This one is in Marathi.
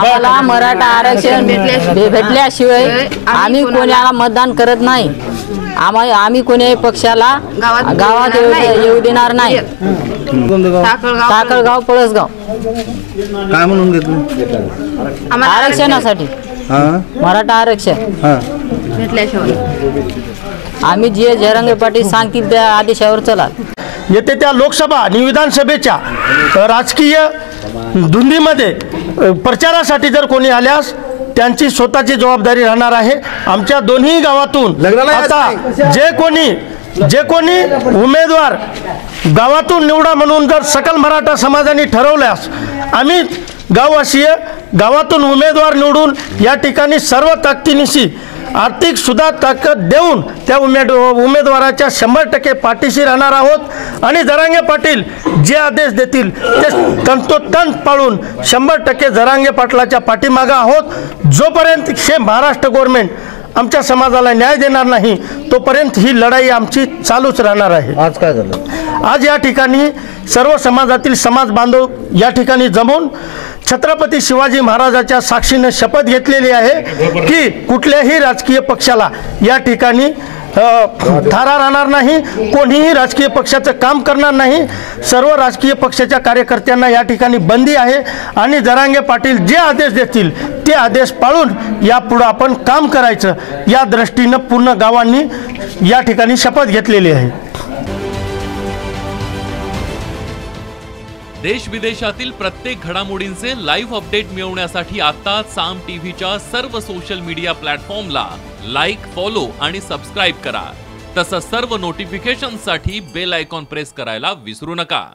आम्हाला मराठा आरक्षण भेटल्याशिवाय आम्ही कोणाला मतदान करत नाही। आम्ही कोणी पक्षाला गावात येऊ देणार नाही। टाकळगाव पळसगाव काय म्हणून घेतलं आरक्षणासाठी मराठा आरक्षण भेटल्याशिवाय आम्ही जे जरंगे पाटील सांगतील त्या आदेशावर चला। येते त्या लोकसभा आणि विधानसभेच्या राजकीय धुंदीमध्ये प्रचारासाठी जर कोणी आल्यास त्यांची स्वतःची जबाबदारी राहणार आहे। आमच्या दोन्ही गावातून आता जे कोणी उमेदवार गावातून निवडा म्हणून जर सकल मराठा समाजाने ठरवल्यास आम्ही गाववासीय गावातून उमेदवार निवडून या ठिकाणी सर्व ताकदीनिशी आर्थिक सुद्धा ताकद देऊन त्या उमेदवाराच्या 100% पाठीशी राहणार आहोत आणि जरांगे पाटील जे आदेश देतील ते तंतोतंत पाळून 100% जरांगे पाटलाच्या पाठीमागे आहोत। जोपर्यंत हे महाराष्ट्र गव्हर्नमेंट आमच्या समाजाला न्याय देणार नाही तोपर्यंत ही लढाई आमची चालूच राहणार आहे। आज काय झालं? आज या ठिकाणी सर्व समाजातील समाज बांधव या ठिकाणी जमून छत्रपती शिवाजी महाराजांच्या साक्षीने शपथ घेतलेली आहे की कुठल्याही राजकीय पक्षाला या ठिकाणी थारा राहणार नाही, कोणीही राजकीय पक्षाचं काम करणार नाही। सर्व राजकीय पक्षाच्या कार्यकर्त्यांना या ठिकाणी बंदी आहे आणि जरांगे पाटील जे आदेश देतील ते आदेश पाळून यापुढे आपण काम करायचं या दृष्टीने पूर्ण गावांनी या ठिकाणी शपथ घेतलेली आहे। देश विदेशातील प्रत्येक घडामोडींचे लाईव्ह अपडेट मिळवण्यासाठी आता साम टीव्हीच्या सर्व सोशल मीडिया प्लॅटफॉर्मला लाईक, फॉलो आणि सबस्क्राईब करा। तसंच सर्व नोटिफिकेशनसाठी बेल आयकॉन प्रेस करायला विसरू नका।